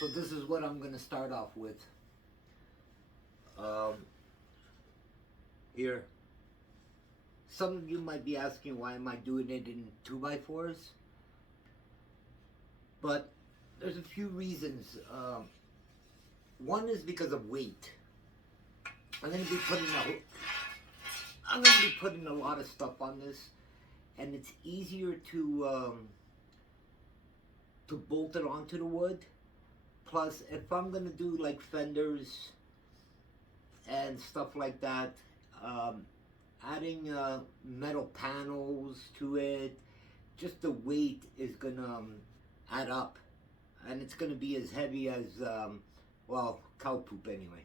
So this is what I'm going to start off with. Here. Some of you might be asking why am I doing it in 2x4s? But there's a few reasons. One is because of weight. I'm going to be putting a lot of stuff on this, and it's easier to bolt it onto the wood. Plus, if I'm going to do like fenders and stuff like that, adding metal panels to it, just the weight is going to add up. And it's going to be as heavy as, well, cow poop anyway.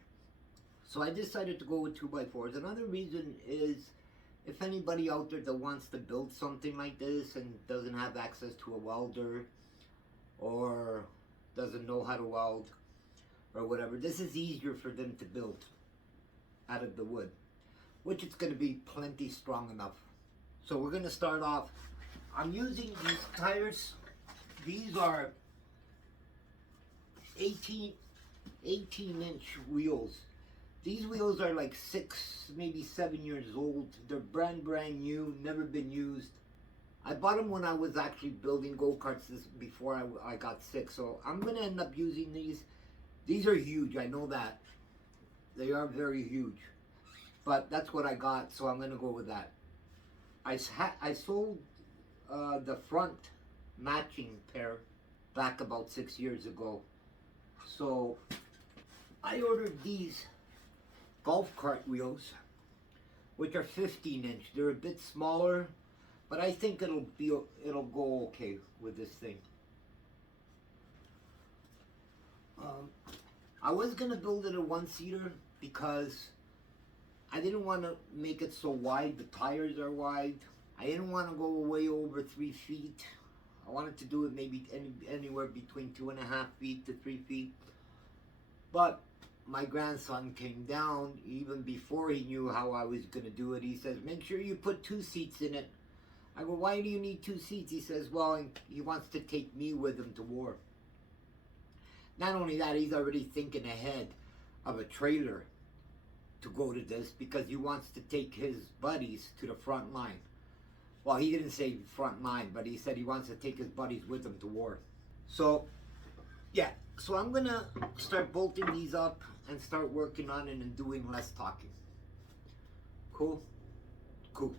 So I decided to go with 2x4s. Another reason is if anybody out there that wants to build something like this and doesn't have access to a welder or doesn't know how to weld or whatever, this is easier for them to build out of the wood, which it's going to be plenty strong enough. So we're going to start off. I'm using these tires. These are 18-inch wheels. These wheels are like 6, maybe 7 years old. They're brand new, never been used. I bought them when I was actually building go-karts before I got sick. So I'm going to end up using these. These are huge, I know that. They are very huge. But that's what I got, so I'm going to go with that. I sold the front matching pair back about 6 years ago. So I ordered these golf cart wheels, which are 15-inch. They're a bit smaller, but I think it'll go okay with this thing. I was gonna build it a one-seater because I didn't want to make it so wide. The tires are wide. I didn't want to go way over 3 feet. I wanted to do it maybe anywhere between 2.5 feet to 3 feet. But my grandson came down even before he knew how I was going to do it. He says, make sure you put 2 seats in it. I go, why do you need 2 seats? He says, well, he wants to take me with him to war. Not only that, he's already thinking ahead of a trailer to go to this because he wants to take his buddies to the front line. Well, he didn't say front line, but he said he wants to take his buddies with him to war. So, yeah. So I'm going to start bolting these up and start working on it and doing less talking. Cool? Cool.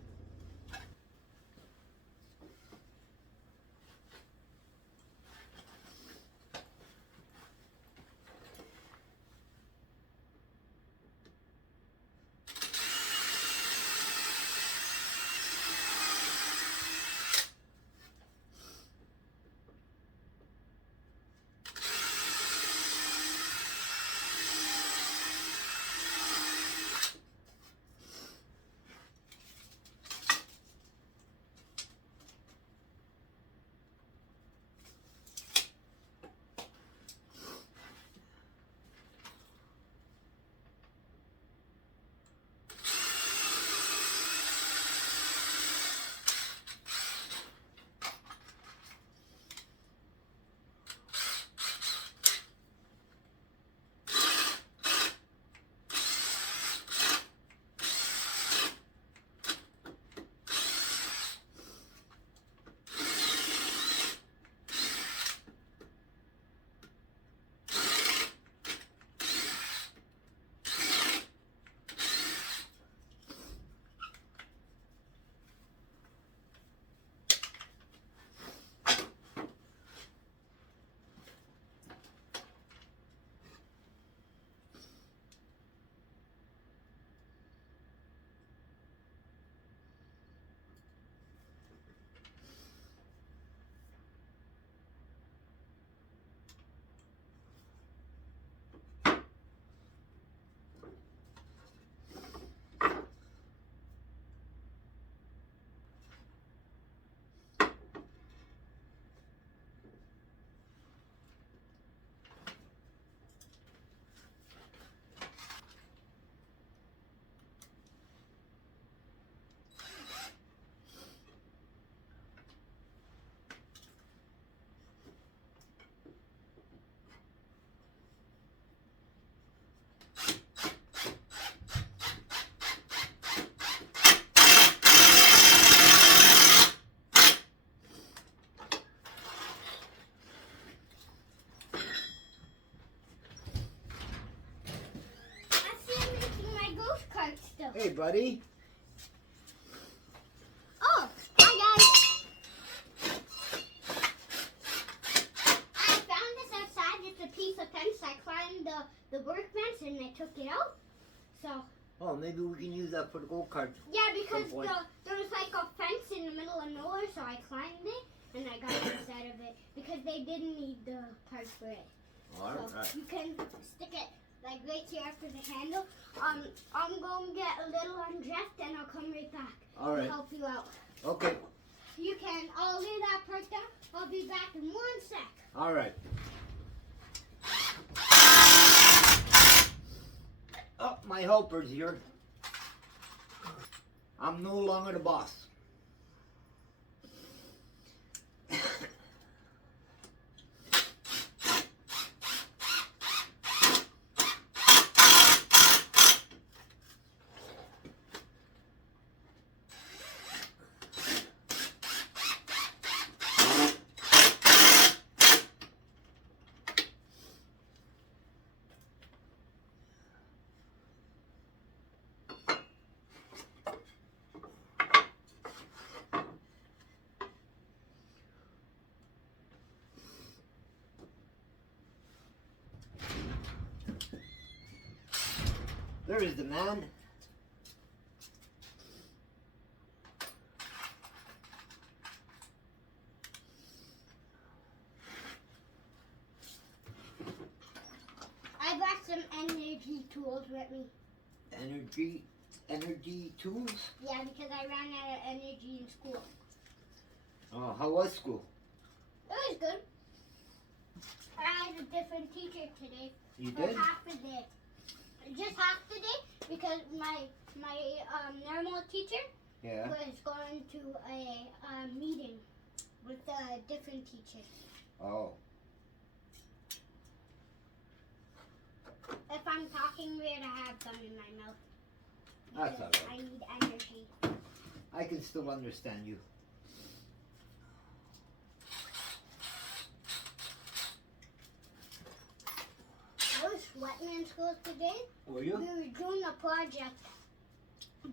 Hey, buddy. Oh, hi guys. I found this outside. It's a piece of fence. I climbed the work fence and I took it out. So. Oh, maybe we can use that for the go-kart. Yeah, because there was like a fence in the middle of nowhere, so I climbed it and I got inside of it because they didn't need the parts for it. All right. You can stick it like right here after the handle. I'm going to get a little undressed and I'll come right back. All right. To help you out. Okay. I'll lay that part down. I'll be back in 1 sec. All right. Oh, my helper's here. I'm no longer the boss. There is the man. I brought some energy tools with me. Energy tools? Yeah, because I ran out of energy in school. Oh, how was school? It was good. I had a different teacher today. You for did? half a day. Just half the day because my normal teacher was going to a meeting with a different teacher. Oh. If I'm talking weird, I have gum in my mouth. That's all right. I need energy. I can still understand you. I was sweating in school today. Were you? We were doing a project,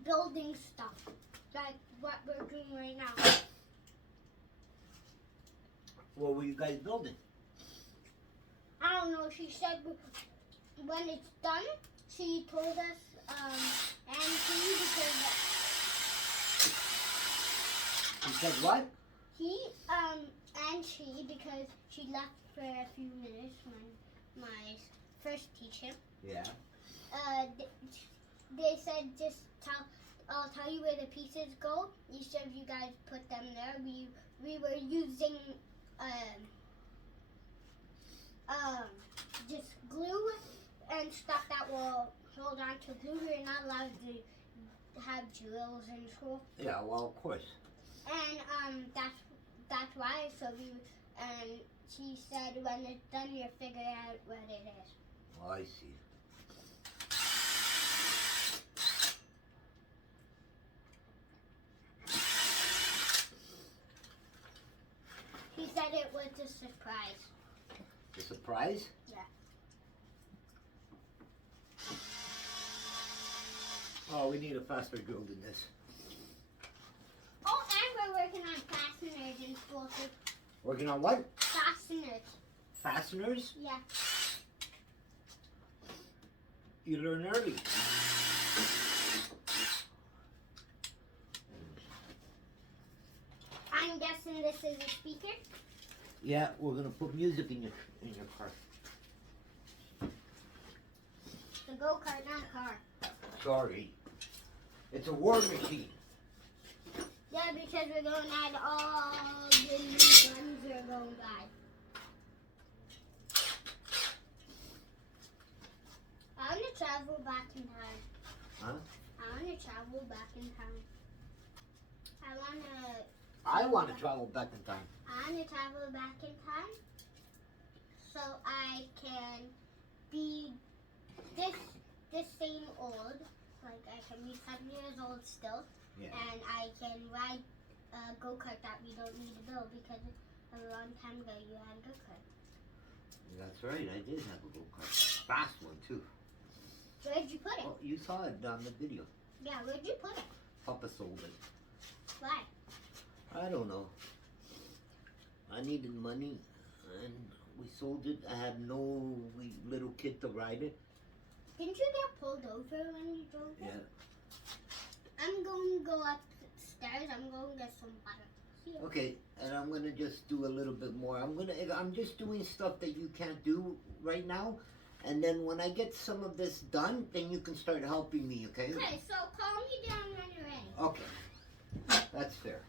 building stuff, like what we're doing right now. What were you guys building? I don't know. She said when it's done, she told us, and because You said what? because she left for a few minutes when my first teacher. Yeah. They said I'll tell you where the pieces go. Each of you guys put them there. We were using just glue and stuff that will hold on to glue. We're not allowed to have drills in school. Yeah, well, of course. And that's why. So she said when it's done, you'll figure out what it is. Oh, I see. She said it was a surprise. A surprise? Yeah. Oh, we need a faster drill than this. Oh, and we're working on fasteners in school too. Working on what? Fasteners. Fasteners? Yeah. You learn early. I'm guessing this is a speaker. Yeah, we're gonna put music in your car. The go-kart, not a car. Sorry. It's a war machine. Yeah, because we're going to add all the new guns we're going to buy. I want to travel back in time. Huh? I want to travel back in time. I want to travel back in time. I want to travel back in time so I can be this same old. Like I can be 7 years old still. Yeah. And I can ride a go-kart that we don't need to build because a long time ago you had a go-kart. That's right, I did have a go-kart. Fast one, too. Where'd you put it? Oh, you saw it on the video. Yeah, where'd you put it? Papa sold it. Why? I don't know. I needed money, and we sold it. I had no little kid to ride it. Didn't you get pulled over when you drove it? Yeah. I'm going to go upstairs. I'm going to get some butter. See you. Okay, and I'm gonna just do a little bit more. I'm just doing stuff that you can't do right now, and then when I get some of this done, then you can start helping me. Okay? Okay, so call me down when you're ready. Okay, that's fair.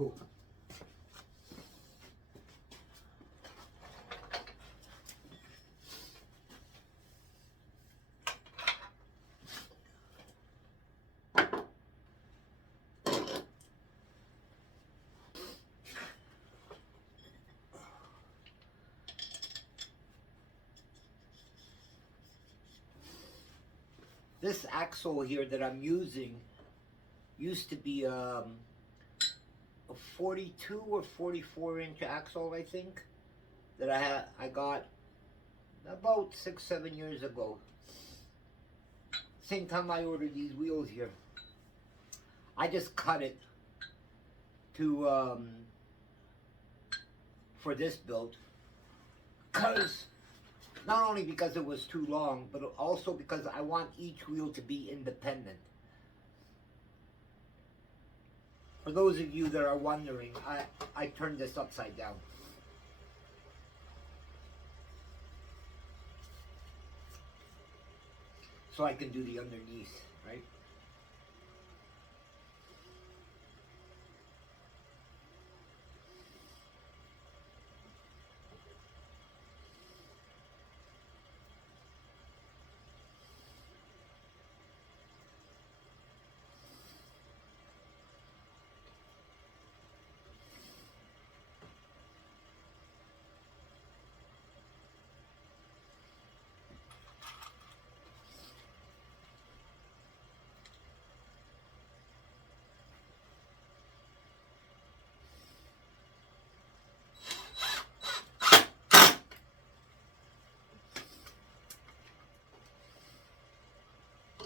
Oh. This axle here that I'm using used to be a 42 or 44 inch axle, I think, that I got about 6-7 years ago. Same time I ordered these wheels here. I just cut it to for this build, because not only because it was too long, but also because I want each wheel to be independent. For those of you that are wondering, I turned this upside down. So I can do the underneath, right?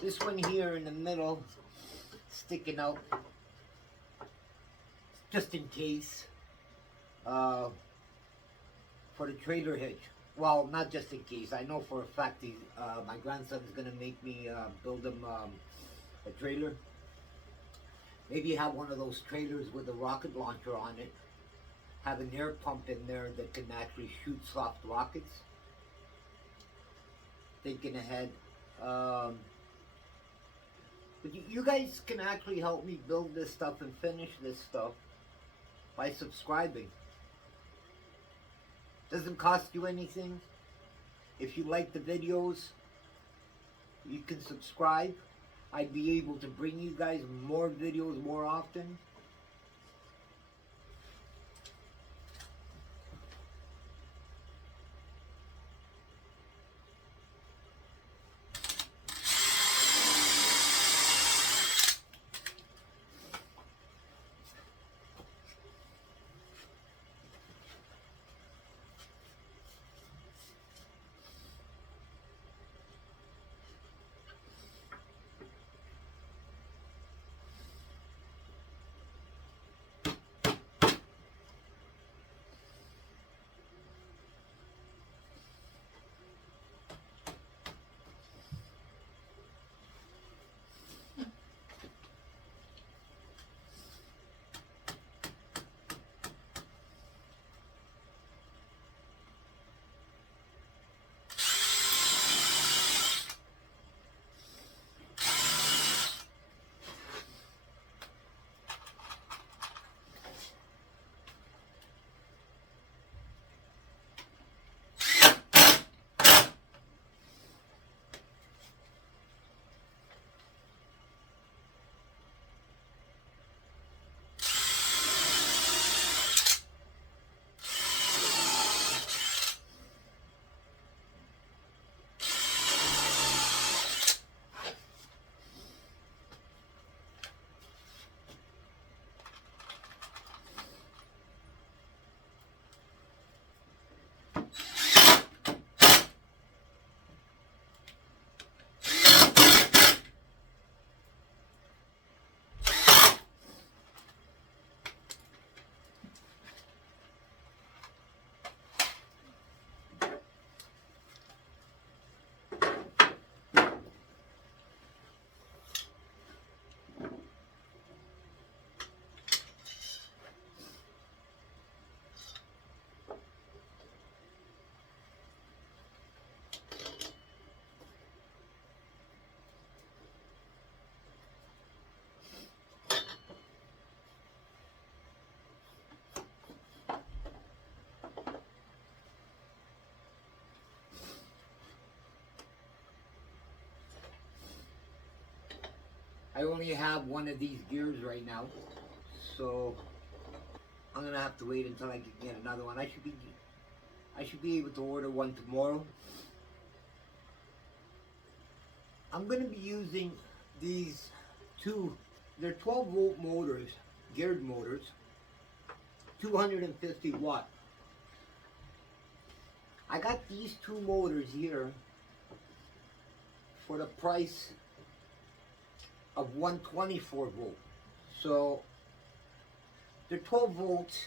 This one here in the middle, sticking out, just in case, for the trailer hitch. Well, not just in case. I know for a fact my grandson's gonna make me build him a trailer. Maybe have one of those trailers with a rocket launcher on it. Have an air pump in there that can actually shoot soft rockets. Thinking ahead. But you guys can actually help me build this stuff and finish this stuff by subscribing. Doesn't cost you anything. If you like the videos, you can subscribe. I'd be able to bring you guys more videos more often. I only have one of these gears right now, so I'm gonna have to wait until I can get another one. I should be able to order one tomorrow. I'm gonna be using these two. They're 12 volt motors, geared motors, 250 watt. I got these two motors here for the price of 124 volt. So they're 12 volts,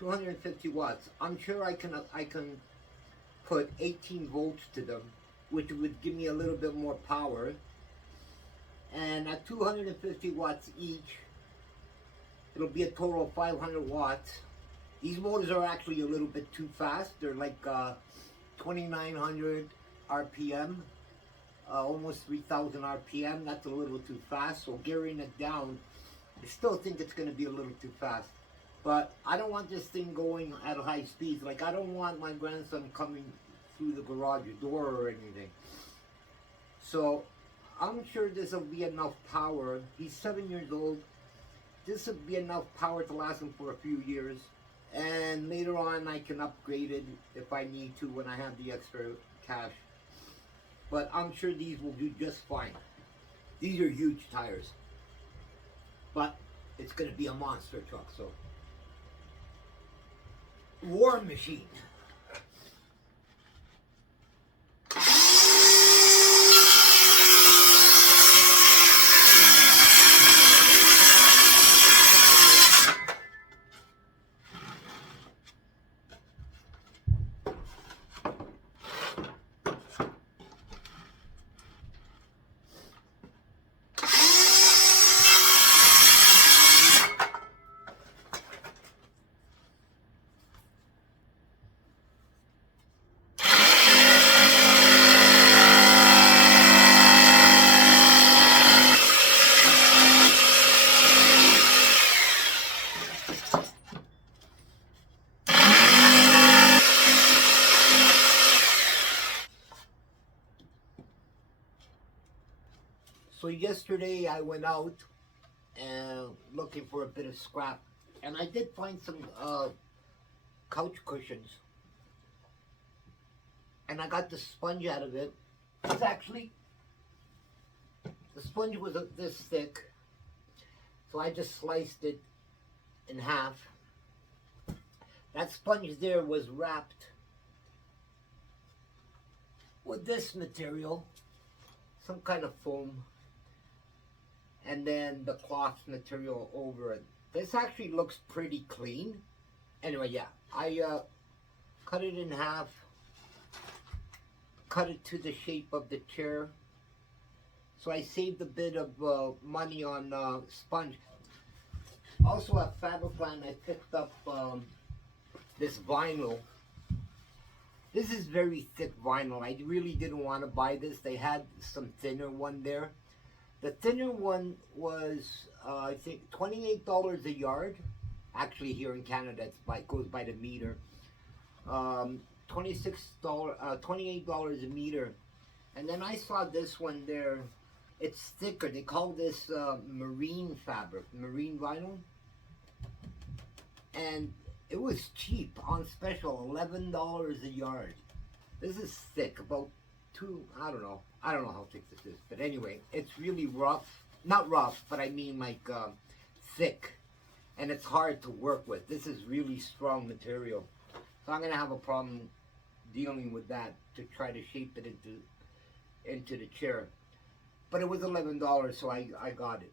250 watts. I'm sure I can put 18 volts to them, which would give me a little bit more power. And at 250 watts each, it'll be a total of 500 watts. These motors are actually a little bit too fast. They're like 2,900 RPM, almost 3,000 RPM. That's a little too fast. So gearing it down, I still think it's going to be a little too fast. But I don't want this thing going at high speeds. Like, I don't want my grandson coming through the garage door or anything. So I'm sure this will be enough power. He's 7 years old. This will be enough power to last him for a few years. And later on I can upgrade it if I need to when I have the extra cash. But I'm sure these will do just fine. These are huge tires. But it's going to be a monster truck, so. War machine. So yesterday I went out and looking for a bit of scrap, and I did find some couch cushions, and I got the sponge out of it. It's actually, the sponge was this thick, so I just sliced it in half. That sponge there was wrapped with this material, some kind of foam, and then the cloth material over it. This actually looks pretty clean. Anyway, yeah, I cut it in half, cut it to the shape of the chair. So I saved a bit of money on sponge. Also at Fabricland, I picked up this vinyl. This is very thick vinyl. I really didn't want to buy this. They had some thinner one there. The thinner one was, I think, $28 a yard. Actually, here in Canada, it goes by the meter. $28 a meter. And then I saw this one there. It's thicker. They call this marine fabric, marine vinyl. And it was cheap, on special, $11 a yard. This is thick, about I don't know how thick this is, but anyway, it's really rough. Not rough, but I mean like thick, and it's hard to work with. This is really strong material, so I'm gonna have a problem dealing with that to try to shape it into the chair. But it was $11, so I got it.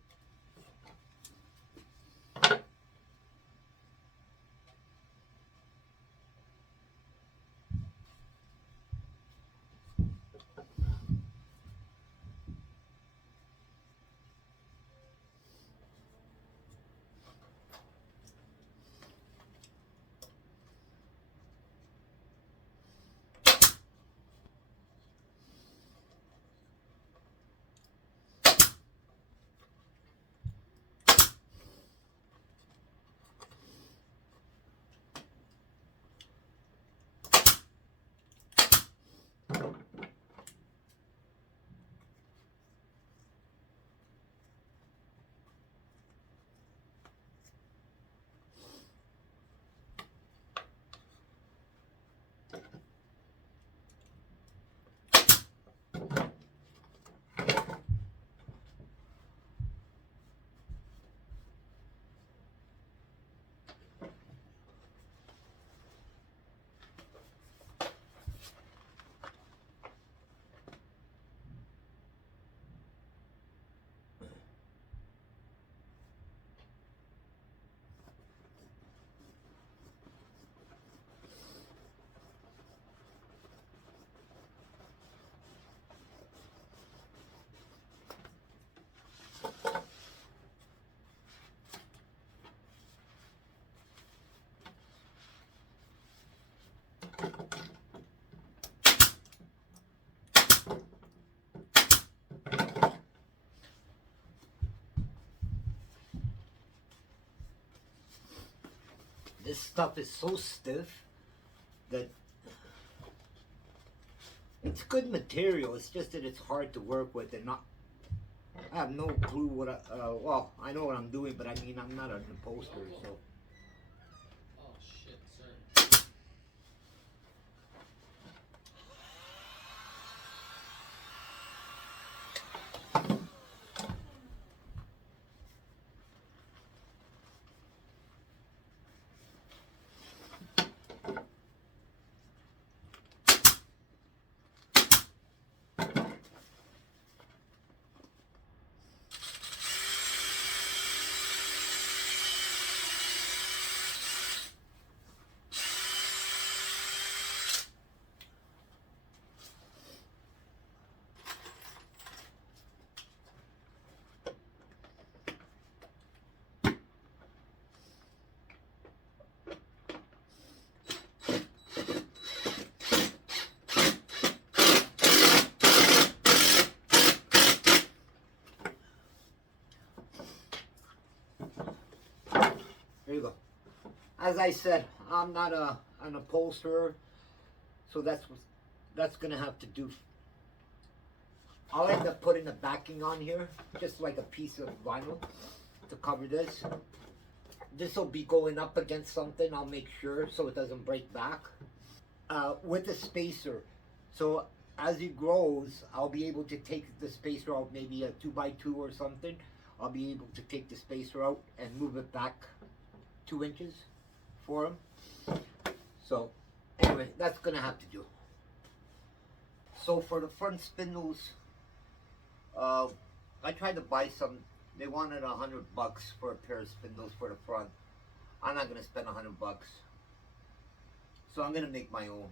This stuff is so stiff that it's good material. It's just that it's hard to work with and not. I have no clue what well, I know what I'm doing, but I mean, I'm not an upholsterer, so. Oh shit, sir. There you go. As I said, I'm not an upholsterer, so that's gonna have to do. I'll end up putting a backing on here, just like a piece of vinyl to cover this. This will be going up against something, I'll make sure, so it doesn't break back. With a spacer, so as it grows, I'll be able to take the spacer out, maybe a 2x2 or something. I'll be able to take the spacer out and move it back 2 inches for him. So anyway, that's gonna have to do. So for the front spindles, I tried to buy some. They wanted $100 for a pair of spindles for the front. I'm not gonna spend $100, so I'm gonna make my own.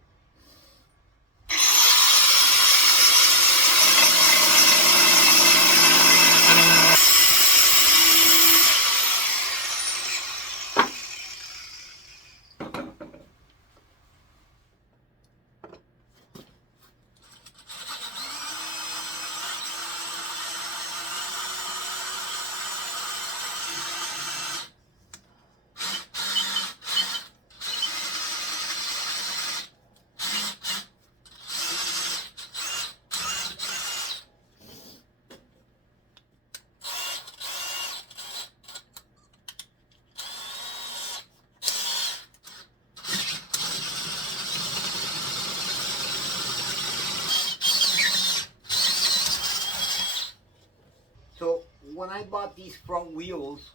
So when I bought these front wheels,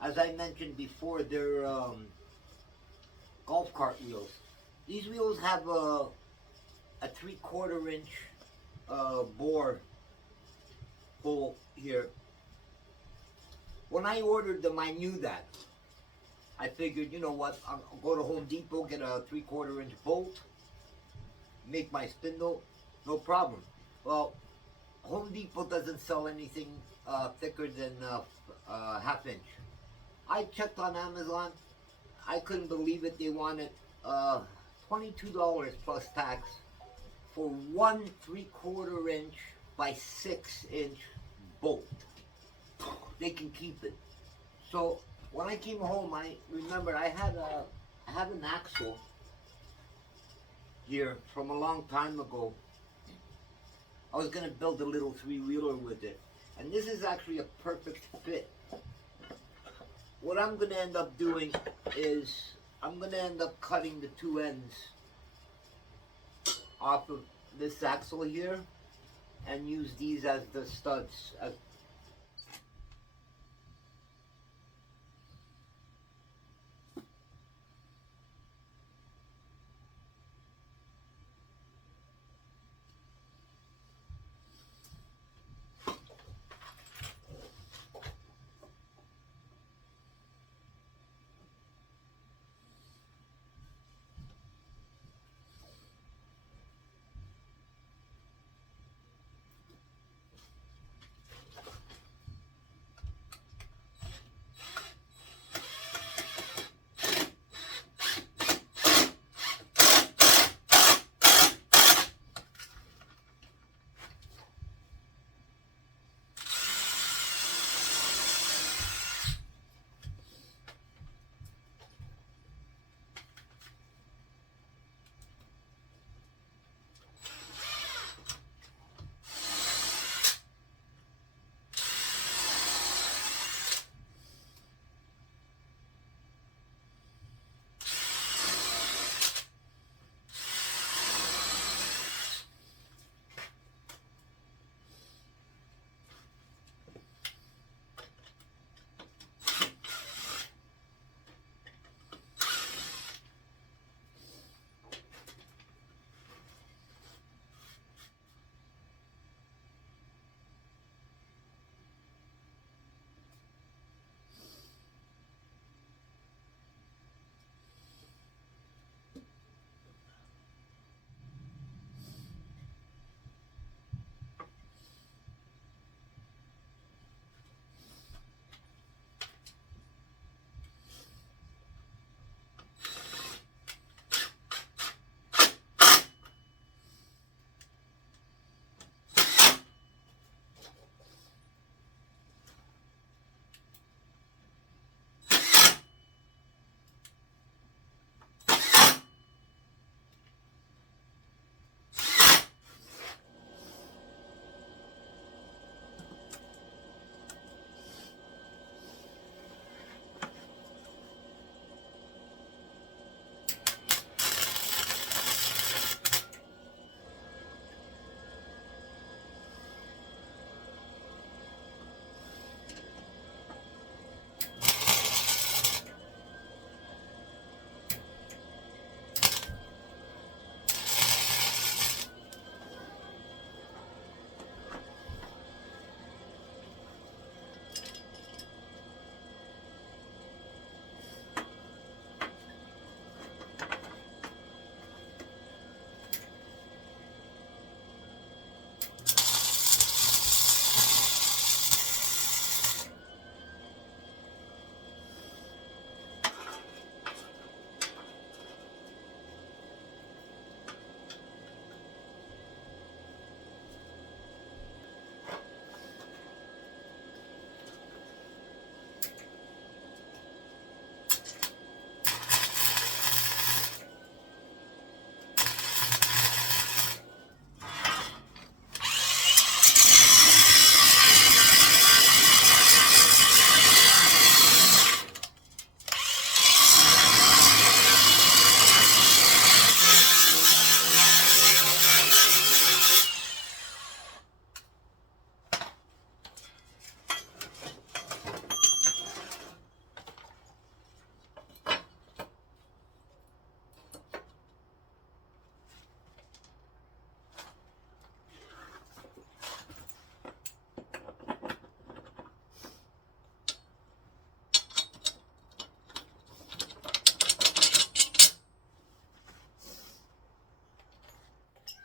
as I mentioned before, they're golf cart wheels. These wheels have a 3/4 inch bore hole here. When I ordered them, I knew that. I figured, you know what, I'll go to Home Depot, get a 3/4 inch bolt, make my spindle, no problem. Well, Home Depot doesn't sell anything thicker than 1/2 inch. I checked on Amazon. I couldn't believe it. They wanted $22 plus tax for one 3/4 inch by 6 inch bolt. They can keep it. So when I came home, I remembered I had an axle here from a long time ago. I was gonna build a little 3-wheeler with it, and this is actually a perfect fit. What I'm gonna end up doing is I'm gonna end up cutting the 2 ends off of this axle here and use these as the studs.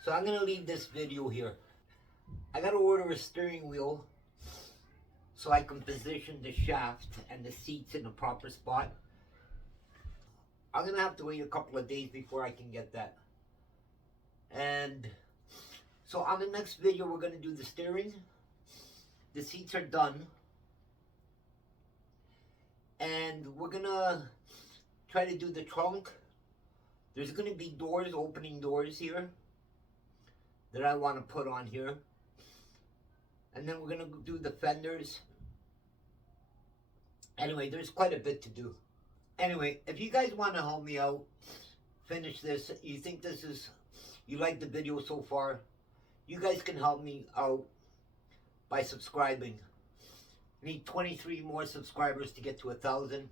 So I'm gonna leave this video here. I gotta order a steering wheel so I can position the shaft and the seats in the proper spot. I'm gonna have to wait a couple of days before I can get that. And so on the next video, we're gonna do the steering. The seats are done. And we're gonna try to do the trunk. There's gonna be doors, opening doors here that I wanna put on here. And then we're gonna do the fenders. Anyway, there's quite a bit to do. Anyway, if you guys wanna help me out, finish this, you think this is, you like the video so far, you guys can help me out by subscribing. I need 23 more subscribers to get to 1,000.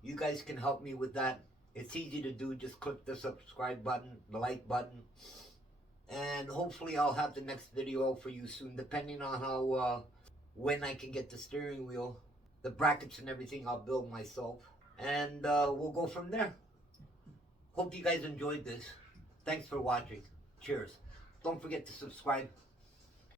You guys can help me with that. It's easy to do. Just click the subscribe button, the like button. And hopefully I'll have the next video out for you soon, depending on how, when I can get the steering wheel. The brackets and everything I'll build myself. And we'll go from there. Hope you guys enjoyed this. Thanks for watching. Cheers. Don't forget to subscribe.